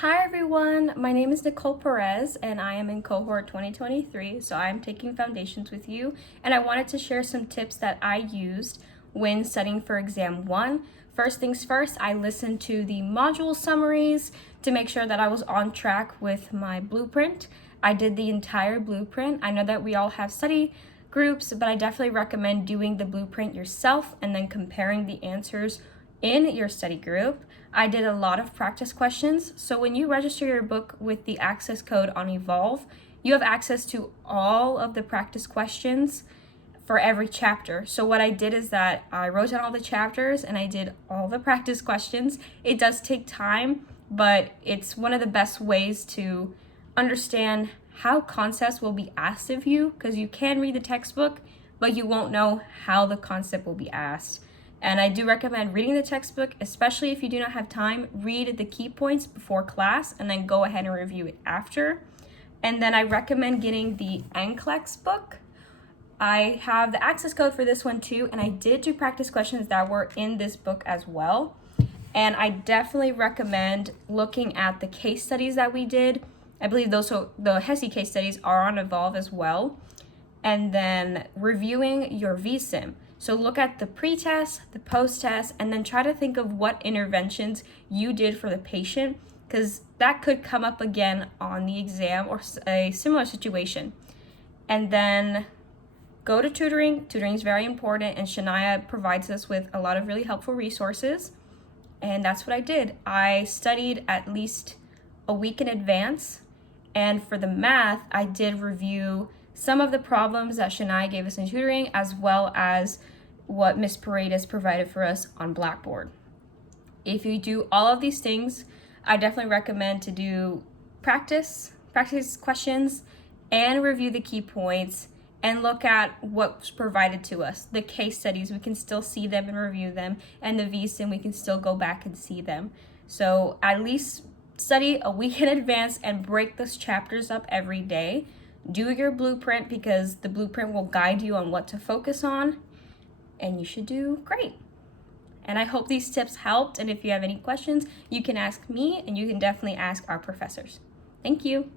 Hi everyone, my name is Nicole Perez and I am in cohort 2023, so I'm taking foundations with you, and I wanted to share some tips that I used when studying for exam 1. First things first, I listened to the module summaries to make sure that I was on track with my blueprint. I did the entire blueprint. I know that we all have study groups, but I definitely recommend doing the blueprint yourself and then comparing the answers in your study group. I did a lot of practice questions. So when you register your book with the access code on Evolve, you have access to all of the practice questions for every chapter. So what I did is that I wrote down all the chapters and I did all the practice questions. It does take time, but it's one of the best ways to understand how concepts will be asked of you, because you can read the textbook, but you won't know how the concept will be asked. And I do recommend reading the textbook, especially if you do not have time. Read the key points before class and then go ahead and review it after. And then I recommend getting the NCLEX book. I have the access code for this one too, and I did do practice questions that were in this book as well. And I definitely recommend looking at the case studies that we did. I believe the HESI case studies are on Evolve as well. And then reviewing your VSim. So look at the pre-test, the post-test, and then try to think of what interventions you did for the patient, because that could come up again on the exam or a similar situation. And then go to tutoring. Tutoring is very important, and Shania provides us with a lot of really helpful resources. And that's what I did. I studied at least a week in advance, and for the math, I did review some of the problems that Shania gave us in tutoring, as well as what Ms. Paredes provided for us on Blackboard. If you do all of these things, I definitely recommend to do practice questions, and review the key points, and look at what's provided to us. The case studies, we can still see them and review them, and the VSim, we can still go back and see them. So at least study a week in advance and break those chapters up every day. Do your blueprint, because the blueprint will guide you on what to focus on, and you should do great. And I hope these tips helped, and if you have any questions, you can ask me, and you can definitely ask our professors. Thank you.